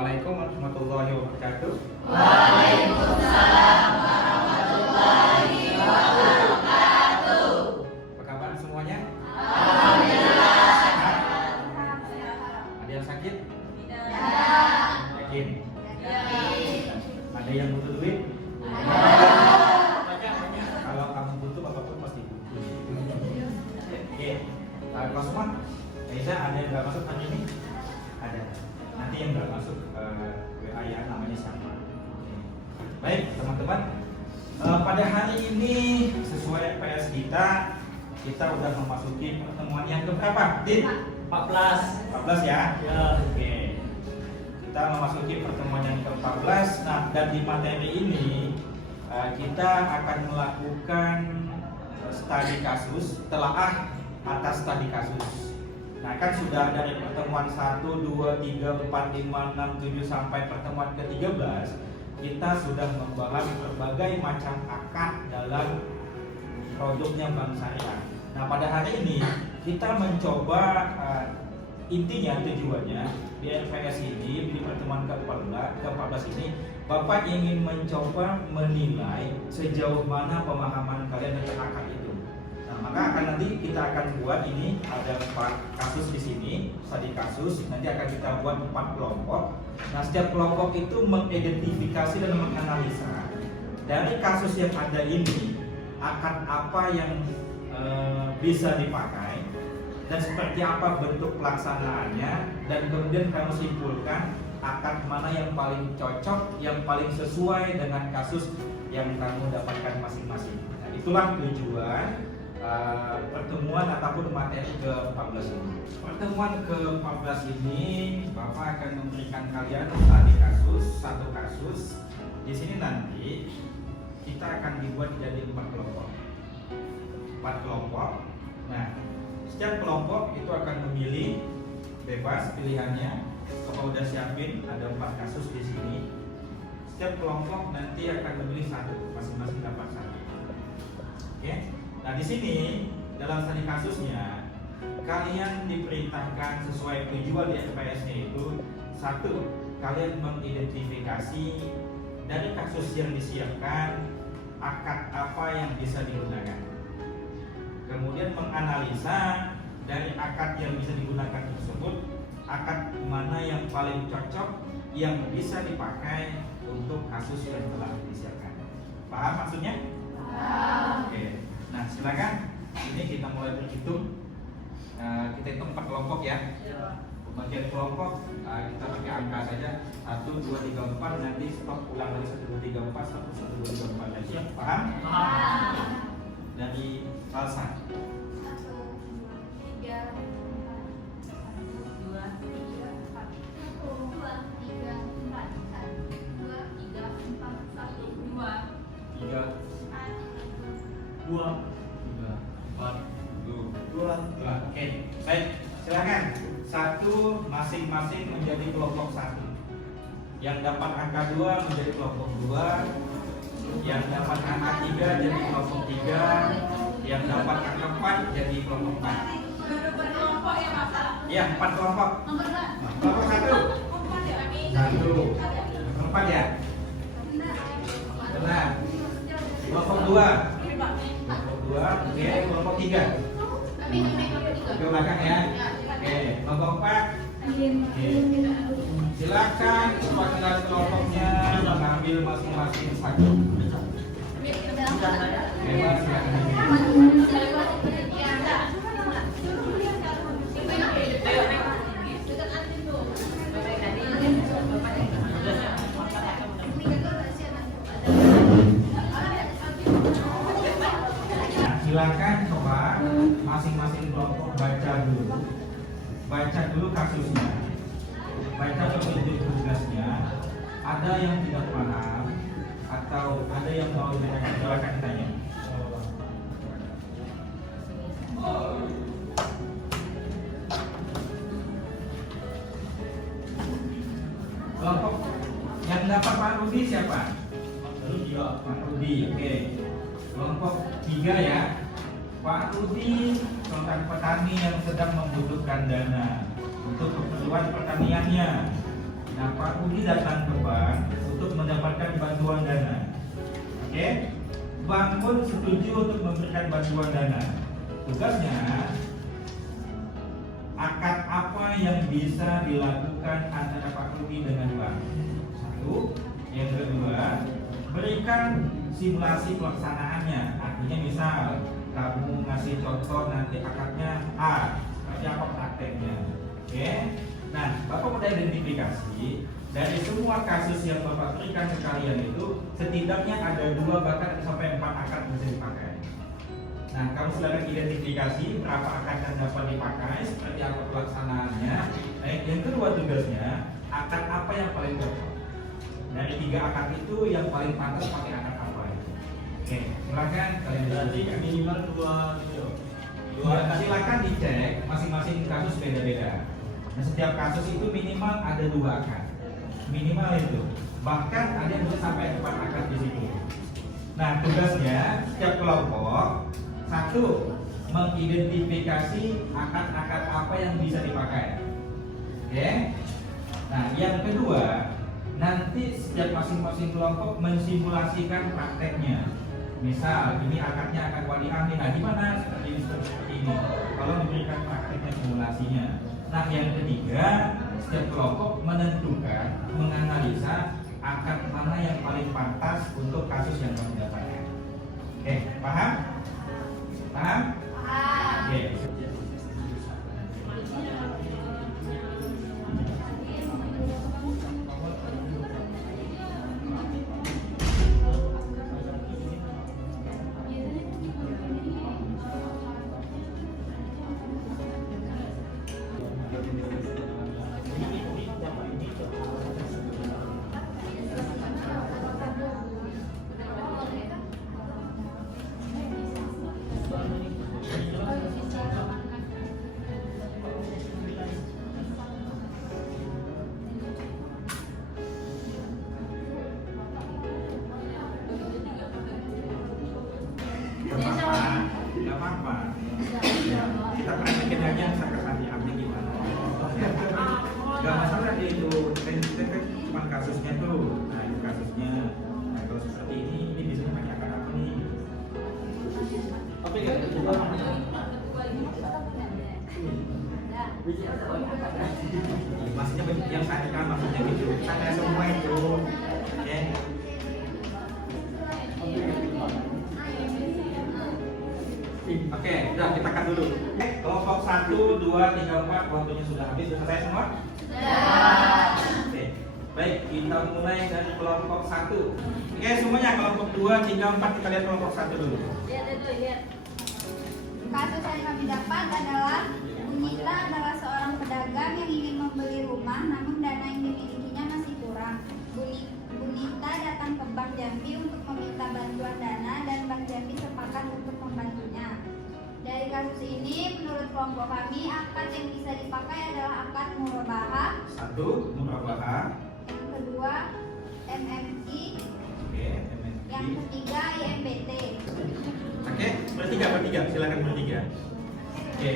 Assalamualaikum warahmatullahi wabarakatuh. Waalaikumsalam warahmatullahi wabarakatuh. Apa kabar semuanya? Alhamdulillah. Ada yang sakit? Tidak. Yakin? Yakin. Ada yang butuh duit? Banyak. Kalau kamu butuh, apapun pasti butuh. Oke, kalau semua, Aisyah ada yang nggak masuk hari ini? Ada. Nanti yang nggak masuk WA ya, namanya siapa? Baik teman-teman, pada hari ini sesuai PS kita udah memasuki pertemuan yang keberapa? Din? 14 ya? Ya. Oke. Kita memasuki pertemuan yang ke-14. Nah, dan di materi ini kita akan melakukan studi kasus, telaah atas studi kasus. Nah, kan sudah dari pertemuan 1, 2, 3, 4, 5, 6, 7 sampai pertemuan ke-13 kita sudah membahas berbagai macam akad dalam produknya Bank Syariah. Nah, pada hari ini kita mencoba intinya tujuannya di RPS ini, di pertemuan ke-14 ini Bapak ingin mencoba menilai sejauh mana pemahaman kalian tentang akad itu. Nah, maka nanti kita akan buat ini ada 4 kasus di sini, studi kasus. Nanti akan kita buat 4 kelompok. Nah, setiap kelompok itu mengidentifikasi dan menganalisa dari kasus yang ada ini akad apa yang bisa dipakai dan seperti apa bentuk pelaksanaannya, dan kemudian kamu simpulkan akad mana yang paling cocok, yang paling sesuai dengan kasus yang kamu dapatkan masing-masing. Nah, itulah tujuan pertemuan ataupun materi ke-14 ini. Pertemuan ke-14 ini Bapak akan memberikan kalian studi kasus, 1 kasus. Di sini nanti kita akan dibuat jadi 4 kelompok. 4 kelompok. Nah, setiap kelompok itu akan memilih bebas pilihannya. Bapak udah siapin ada 4 kasus di sini. Setiap kelompok nanti akan memilih 1, masing-masing dapat 1. Oke. Nah, di sini dalam studi kasusnya kalian diperintahkan sesuai tujuan di FPS-nya itu 1, kalian mengidentifikasi dari kasus yang disiapkan akad apa yang bisa digunakan. Kemudian menganalisa dari akad yang bisa digunakan tersebut akad mana yang paling cocok yang bisa dipakai untuk kasus yang telah disiapkan. Paham maksudnya? Paham. Oke. Nah, silakan. Ini kita mulai berhitung. Kita hitung 4 kelompok ya. Bagian kelompok kita pakai angka saja 1, 2, 3, 4. Nanti stop ulang dari 1, 2, 3, 4 1, 2, 3, 4 lagi. Paham? Paham. Dari Salsa. 1, 2, 3, 4. 1, 2, 3, 4. 1, 2, 3, 4. 1, 2, 3, 4. 1, 2, 3, 2, 4, 2. Oke, baik. Silakan. 1 masing-masing menjadi kelompok 1. Yang dapat angka 2 menjadi kelompok 2. Yang dapat angka 3 jadi kelompok 3. Yang dapat angka 4 jadi kelompok 4. kelompok ya, Pak? Iya, 4 kelompok. Nomor 2. Kelompok 1. 1. Kelompok 4 ya? Benar. Kelompok 2. Kelompok 2. Oke, kelompok 3. Ke belakang ya. Oke, kelompok 4. Oke. Silakan perwakilan kelompoknya mengambil masing-masing 1. Bebas ya. Silakan coba masing-masing kelompok baca dulu kasusnya, baca petunjuk tugasnya. Ada yang tidak paham atau ada yang mau ditanyakan, silakan tanya. Kelompok yang dapat Pak Rudi siapa? Pak Rudi, oke. Kelompok 3 ya. Pak Rudi seorang petani yang sedang membutuhkan dana untuk keperluan pertaniannya. Nah, Pak Budi datang ke bank untuk mendapatkan bantuan dana. Oke? Bank pun setuju untuk memberikan bantuan dana. Tugasnya, akad apa yang bisa dilakukan antara Pak Budi dengan bank? Satu. Yang kedua, berikan simulasi pelaksanaannya. Artinya misal kamu ngasih contoh nanti akadnya A, tapi apa prakteknya? Oke? Nah, Bapak udah identifikasi dari semua kasus yang Bapak berikan ke kalian itu setidaknya ada 2 bahkan sampai 4 akad bisa dipakai. Nah, kamu silakan identifikasi berapa akad yang dapat dipakai, seperti apa pelaksanaannya. Nah, yang kedua tugasnya, akad apa yang paling cocok? Dari 3 akad itu yang paling pantas pakai akad apa? Oke, silakan kalian Berarti identifikasi. minimal dua Ya, silakan dicek masing-masing kasus beda-beda. Nah, setiap kasus itu minimal ada 2 akad. Minimal itu. Bahkan ada yang bisa sampai 4 akad di situ. Nah, tugasnya setiap kelompok satu mengidentifikasi akad-akad apa yang bisa dipakai. Oke? Nah, yang kedua, nanti setiap masing-masing kelompok mensimulasikan prakteknya. Misal, ini akadnya akad wali amil. Nah, gimana seperti ini? Kalau diberikan prakteknya simulasinya. Nah, yang ketiga, setiap kelompok menentukan, menganalisa akad mana yang paling pantas untuk kasus yang kamu dapatkan. Oke, paham? Paham? Oke. Gak apa-apa. Ya, kita praktekin aja misalkan nanti ambil gimana. Gak masalah dia itu. Kita kan cuma kasusnya tuh. Nah, ini kasusnya. Nah, kalau seperti ini biasanya pakai akad apa nih? Tapi kan juga Maksudnya yang saya kan maksudnya gitu. Saya semua itu. Oke. Oke, udah kita cut dulu. Kelompok 1, 2, 3, 4 waktunya sudah habis. Sudah selesai semua? Oke. Baik, kita mulai dari kelompok 1. Oke, semuanya kelompok 2, 3, 4 kita lihat kelompok 1 dulu. Lihat. Kasus yang kami dapat adalah Bunita adalah seorang pedagang yang ingin membeli rumah, namun dana yang dimilikinya masih kurang. Bunita datang ke Bank Jambi untuk meminta bantuan dana dan Bank Jambi sepakat untuk membantunya. Dari kasus ini, menurut kelompok kami, akad yang bisa dipakai adalah akad murabahah. 1, murabahah. Yang kedua, MMI. Oke, MNP. Yang ketiga, IMBT. Oke, bertiga, silakan bertiga. Oke.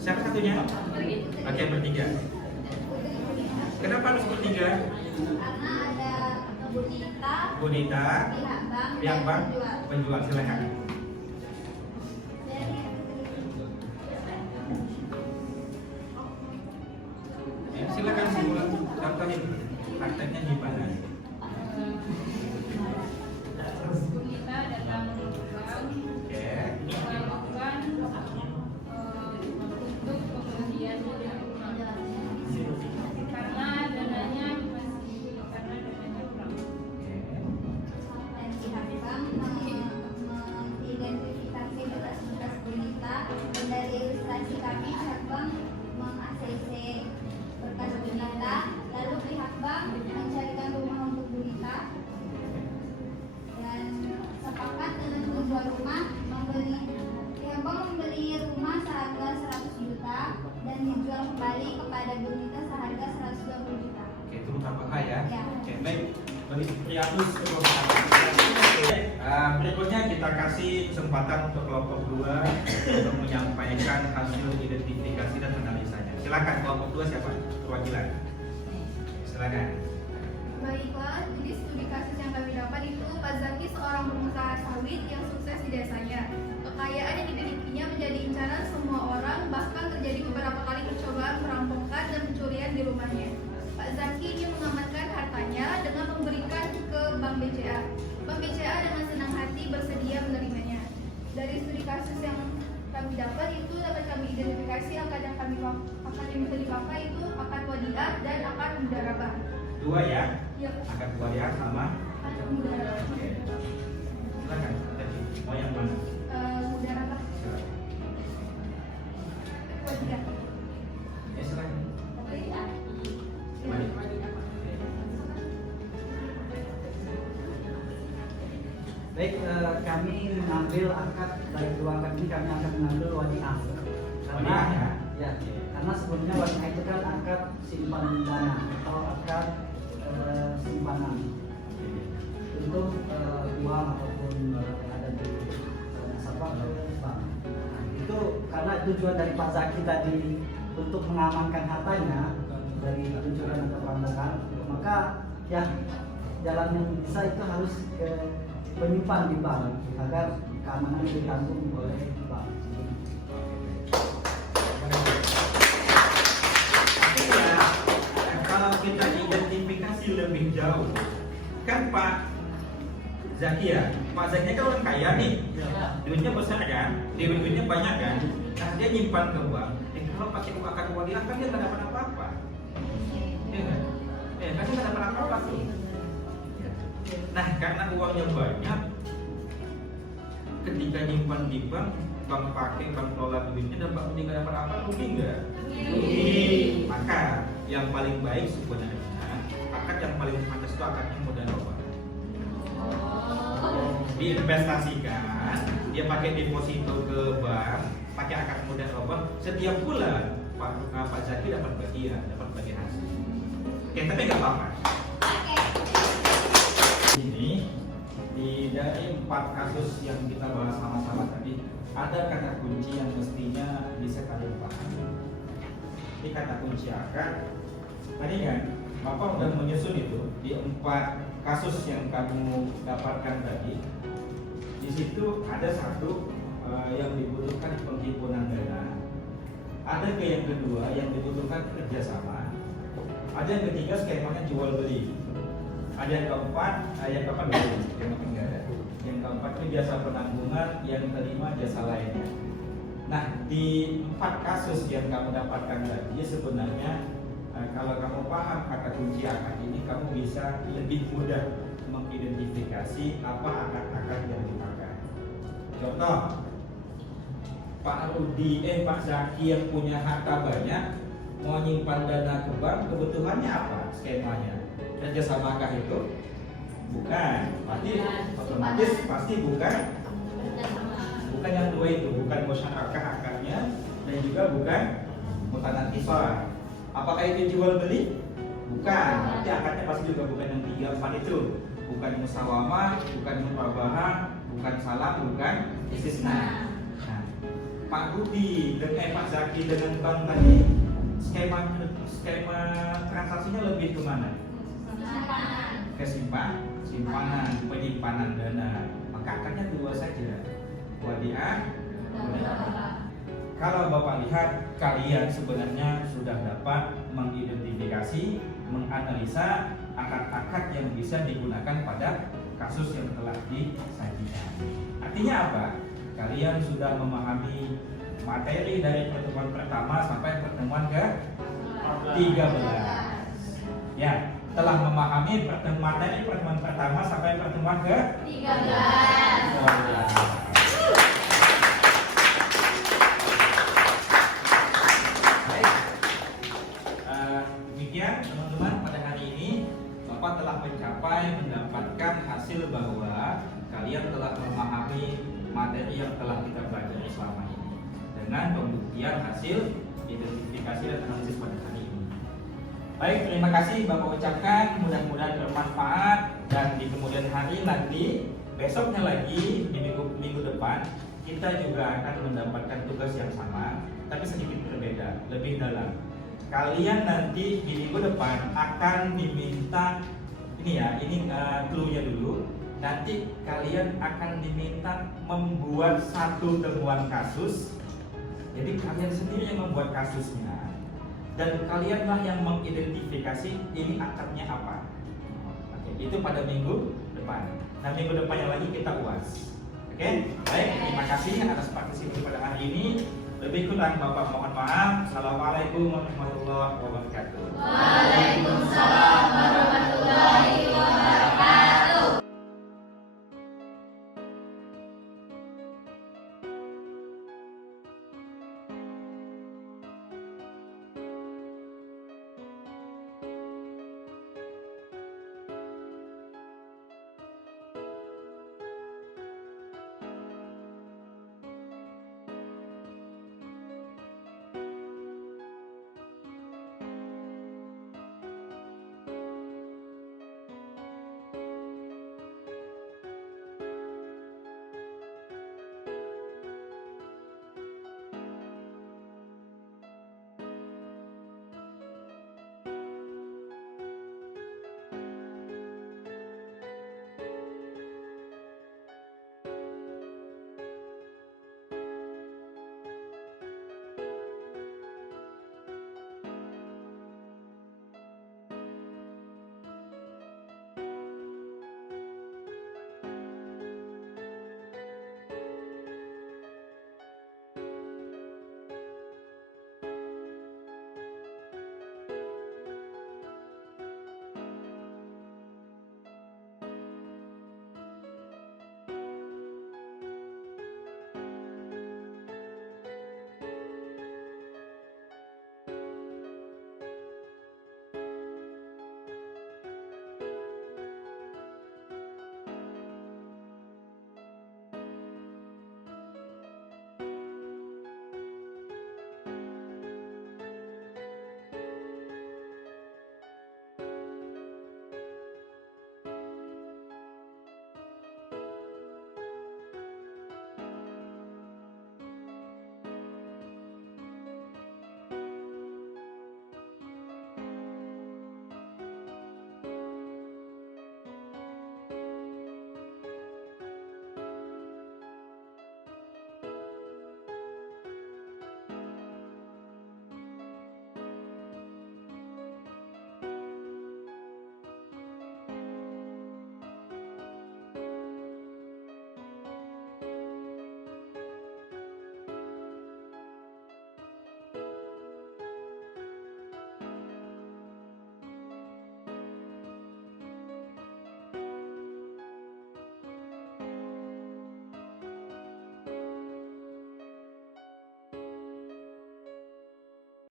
Siapa satunya? Oke, bertiga. Kenapa harus bertiga? Karena ada Bunita, pihak bank, penjual, silakan. Silakan simulasi, contohin prakteknya gimana? Bunita datang ke bank Oke. melakukan untuk pembelian rumah karena dananya kurang. dan pihak bank mengidentifikasi bekas-bekas Bunita, dan dari ilustrasi kami pihak bank meng-ACC berkas Bunita, lalu pihak bank mencarikan rumah untuk Bunita dan sepakat dengan penjual rumah pihak bank membeli rumah seharga 100 juta dan dijual kembali kepada Bunita seharga 120 juta. Oke, itu murabahah ya. Ya. Oke, baik. Priatus berikutnya kita kasih kesempatan untuk kelompok 2 untuk menyampaikan hasil identifikasi dan analisanya. Silakan kelompok 2 siapa? Perwakilan. Silakan. Baiklah, jadi studi kasus yang kami dapat itu Pak Zaki seorang pengusaha sawit yang sukses di desanya. Kekayaan yang dimilikinya menjadi incaran semua orang, bahkan terjadi beberapa kali percobaan perampokan dan pencurian di rumahnya. Pak Zaki ini mengamankan hartanya dengan memberikan ke Bank BCA. Bank BCA dengan senang hati bersedia menerimanya. Dari studi kasus yang kami dapat itu dapat kami identifikasi akad yang bisa dipakai itu akad wadiah dan akad mudarabah. 2 ya? Ya. Akad wadiah sama. Akad mudarabah. Silakan. Mau yang mana? Mudarabah. Wadiah. Ya silakan. Wadiah. Baik, kami mengambil akad dari 2 akad ini, kami akan mengambil wadiah. Wadiah, ya? Ya, karena sebelumnya wadiah itu kan akad simpanan dana atau akad simpanan untuk uang ataupun ada di nasabah atau bank. Nah, itu karena tujuan dari Pak Zaki tadi untuk mengamankan hartanya dari pencurian atau perampokan, maka ya jalan yang bisa itu harus menyimpan di bank agar keamanan ditanggung oleh bank. Kalau kita identifikasi lebih jauh, kan Pak Zaki ya, Pak Zaki kan orang kaya nih, duitnya besar kan, duitnya banyak kan, nah dia nyimpan ke bank. Kalau pakai akad wadiah kan dia nggak dapat apa-apa, ya kan? Kan dia nggak dapat apa-apa tuh. Nah karena uangnya banyak, ketika nyimpan di bank pakai bank kelola duitnya dan bank nggak dapat apa, rugi nggak? Rugi. Maka yang paling baik sebenarnya akad yang paling pantas itu akadnya mudarabah. Diinvestasikan, dia pakai deposito ke bank, pakai akad mudarabah, setiap bulan Pak Zaki dapat bagian, dapat bagian hasil. Oke, tapi nggak apa-apa. Ini dari 4 kasus yang kita bahas sama-sama tadi, ada kata kunci yang mestinya bisa kalian pahami. Ini kata kunci akad. Tadi kan Bapak udah menyusun itu di 4 kasus yang kamu dapatkan tadi. Di situ ada satu yang dibutuhkan penghimpunan dana, ada yang kedua yang dibutuhkan kerjasama, ada yang ketiga skemanya jual beli, ada yang keempat yang keempat itu jasa penanggungan, yang kelima jasa lainnya. Nah di 4 kasus yang kamu dapatkan tadi sebenarnya kalau kamu paham kata kunci akad ini, kamu bisa lebih mudah mengidentifikasi apa akad-akad yang dipakai. Contoh, Pak Zaki yang punya harta banyak, mau nyimpan dana ke bank, kebutuhannya apa skemanya? Kerjasamakah itu? Bukan, pasti otomatis pasti bukan yang 2 itu, bukan musyarakah akadnya dan juga bukan mutanakisah. Apakah itu jual beli? Bukan, nanti akadnya pasti juga bukan yang 3-4 itu. Bukan musawamah, bukan murabahah, bukan salam, bukan istisna. Nah, Pak Budi dengan Pak Zaki dengan bank tadi, skema transaksinya lebih kemana? Ke simpanan, penyimpanan dana. Maka akadnya 2 saja, wadiah. Kalau Bapak lihat, kalian sebenarnya sudah dapat mengidentifikasi, menganalisa akad-akad yang bisa digunakan pada kasus yang telah disajikan. Artinya apa? Kalian sudah memahami materi dari pertemuan pertama sampai pertemuan ke-13. Ya, telah memahami materi pertemuan pertama sampai pertemuan ke-13. Demikian teman-teman, pada hari ini Bapak telah mendapatkan hasil bahwa kalian telah memahami materi yang telah kita pelajari selama ini dengan pembuktian hasil identifikasi dan analisis pada hari ini. Baik, terima kasih Bapak ucapkan, mudah-mudahan bermanfaat dan di kemudian hari nanti besoknya lagi di minggu depan kita juga akan mendapatkan tugas yang sama tapi sedikit berbeda, lebih dalam. Kalian nanti di minggu depan akan diminta ini clue-nya dulu. Nanti kalian akan diminta membuat satu temuan kasus. Jadi kalian sendiri yang membuat kasusnya dan kalianlah yang mengidentifikasi ini akadnya apa. Oke, itu pada minggu depan. Nah, minggu depannya lagi kita UAS. Oke, baik. Terima kasih atas partisipasi pada hari ini. Lebih kurang Bapak mohon maaf. Assalamualaikum warahmatullahi wabarakatuh. Waalaikumsalam